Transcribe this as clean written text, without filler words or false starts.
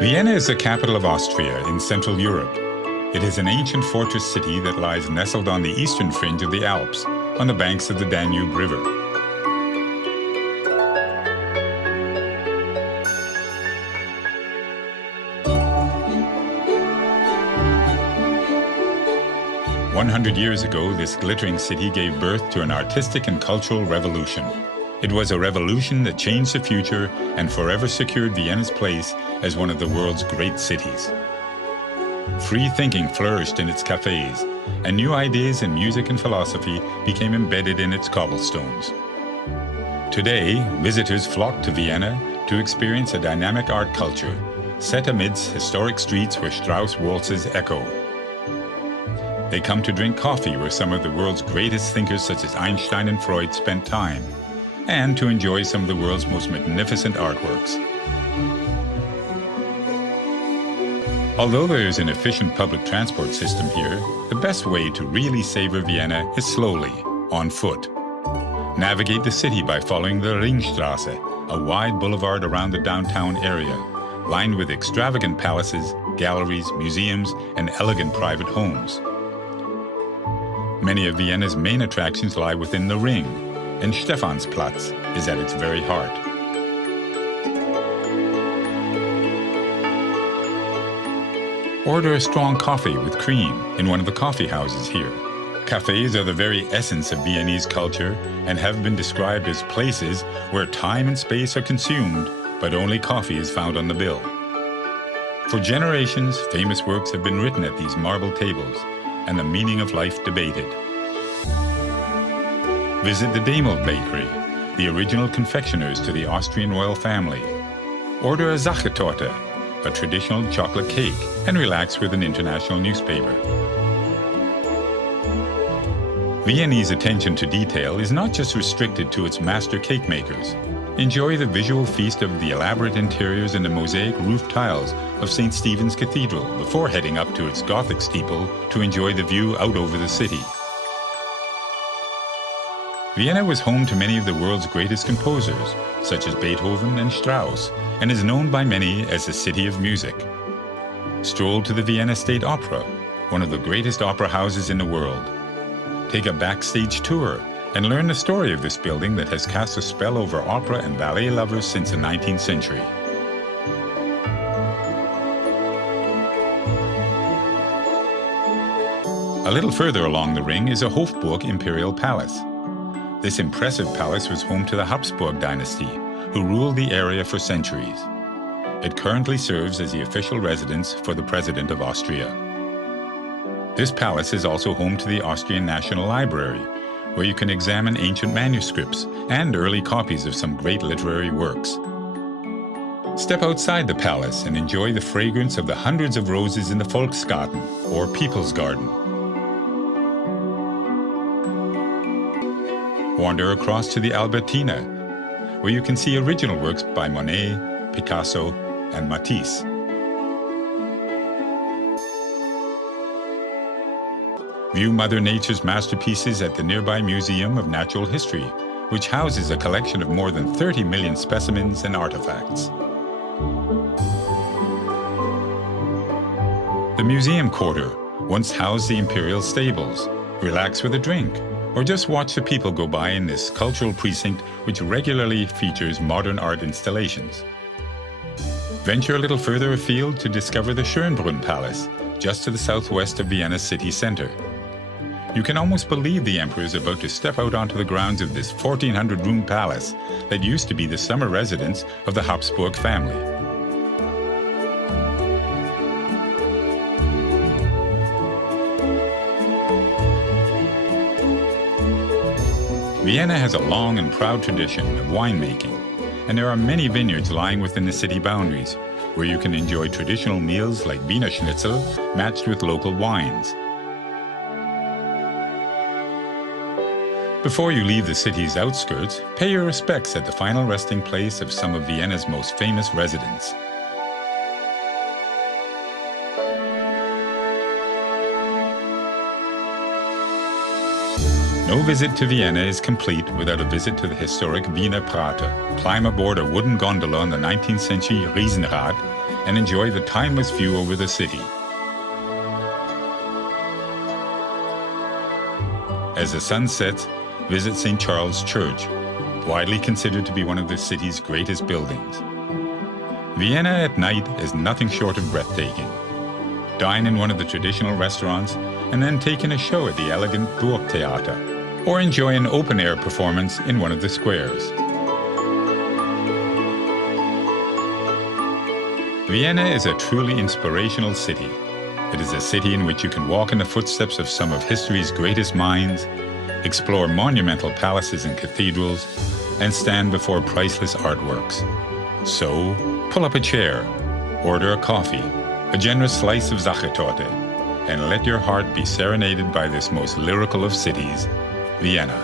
Vienna is the capital of Austria in Central Europe. It is an ancient fortress city that lies nestled on the eastern fringe of the Alps, on the banks of the Danube River. "100 years ago, this glittering city gave birth to an artistic and cultural revolution. It was a revolution that changed the future and forever secured Vienna's place as one of the world's great cities. Free thinking flourished in its cafes, and new ideas in music and philosophy became embedded in its cobblestones. Today, visitors flock to Vienna to experience a dynamic art culture, set amidst historic streets where Strauss waltzes echo. They come to drink coffee where some of the world's greatest thinkers such as Einstein and Freud spent time, and to enjoy some of the world's most magnificent artworks. Although there is an efficient public transport system here, the best way to really savor Vienna is slowly, on foot. Navigate the city by following the Ringstraße, a wide boulevard around the downtown area, lined with extravagant palaces, galleries, museums, and elegant private homes. Many of Vienna's main attractions lie within the Ring, and Stephansplatz is at its very heart. Order a strong coffee with cream in one of the coffee houses here. Cafes are the very essence of Viennese culture and have been described as places where time and space are consumed, but only coffee is found on the bill. For generations, famous works have been written at these marble tables, and the meaning of life debated. Visit the Demel Bakery, the original confectioners to the Austrian royal family. Order a Sachertorte, a traditional chocolate cake, and relax with an international newspaper. Viennese attention to detail is not just restricted to its master cake makers. Enjoy the visual feast of the elaborate interiors and the mosaic roof tiles of St. Stephen's Cathedral before heading up to its Gothic steeple to enjoy the view out over the city. Vienna was home to many of the world's greatest composers, such as Beethoven and Strauss, and is known by many as the City of Music. Stroll to the Vienna State Opera, one of the greatest opera houses in the world. Take a backstage tour and learn the story of this building that has cast a spell over opera and ballet lovers since the 19th century. A little further along the Ring is a Hofburg Imperial Palace. This impressive palace was home to the Habsburg dynasty, who ruled the area for centuries. It currently serves as the official residence for the President of Austria. This palace is also home to the Austrian National Library, where you can examine ancient manuscripts and early copies of some great literary works. Step outside the palace and enjoy the fragrance of the hundreds of roses in the Volksgarten, or People's Garden. Wander across to the Albertina, where you can see original works by Monet, Picasso, and Matisse. View Mother Nature's masterpieces at the nearby Museum of Natural History, which houses a collection of more than 30 million specimens and artifacts. The Museum Quarter once housed the Imperial stables. Relax with a drink, or just watch the people go by in this cultural precinct which regularly features modern art installations. Venture a little further afield to discover the Schonbrunn Palace, just to the southwest of Vienna's city center. You can almost believe the emperor is about to step out onto the grounds of this 1,400-room palace that used to be the summer residence of the Habsburg family. Vienna has a long and proud tradition of winemaking, and there are many vineyards lying within the city boundaries, where you can enjoy traditional meals like Wiener Schnitzel matched with local wines. Before you leave the city's outskirts, pay your respects at the final resting place of some of Vienna's most famous residents. No visit to Vienna is complete without a visit to the historic Wiener Prater. Climb aboard a wooden gondola on the 19th century Riesenrad and enjoy the timeless view over the city. As the sun sets, visit St. Charles Church, widely considered to be one of the city's greatest buildings. Vienna at night is nothing short of breathtaking. Dine in one of the traditional restaurants and then take in a show at the elegant Burgtheater, or enjoy an open-air performance in one of the squares. Vienna is a truly inspirational city. It is a city in which you can walk in the footsteps of some of history's greatest minds, explore monumental palaces and cathedrals, and stand before priceless artworks. So, pull up a chair, order a coffee, a generous slice of Sachertorte, and let your heart be serenaded by this most lyrical of cities, Vienna.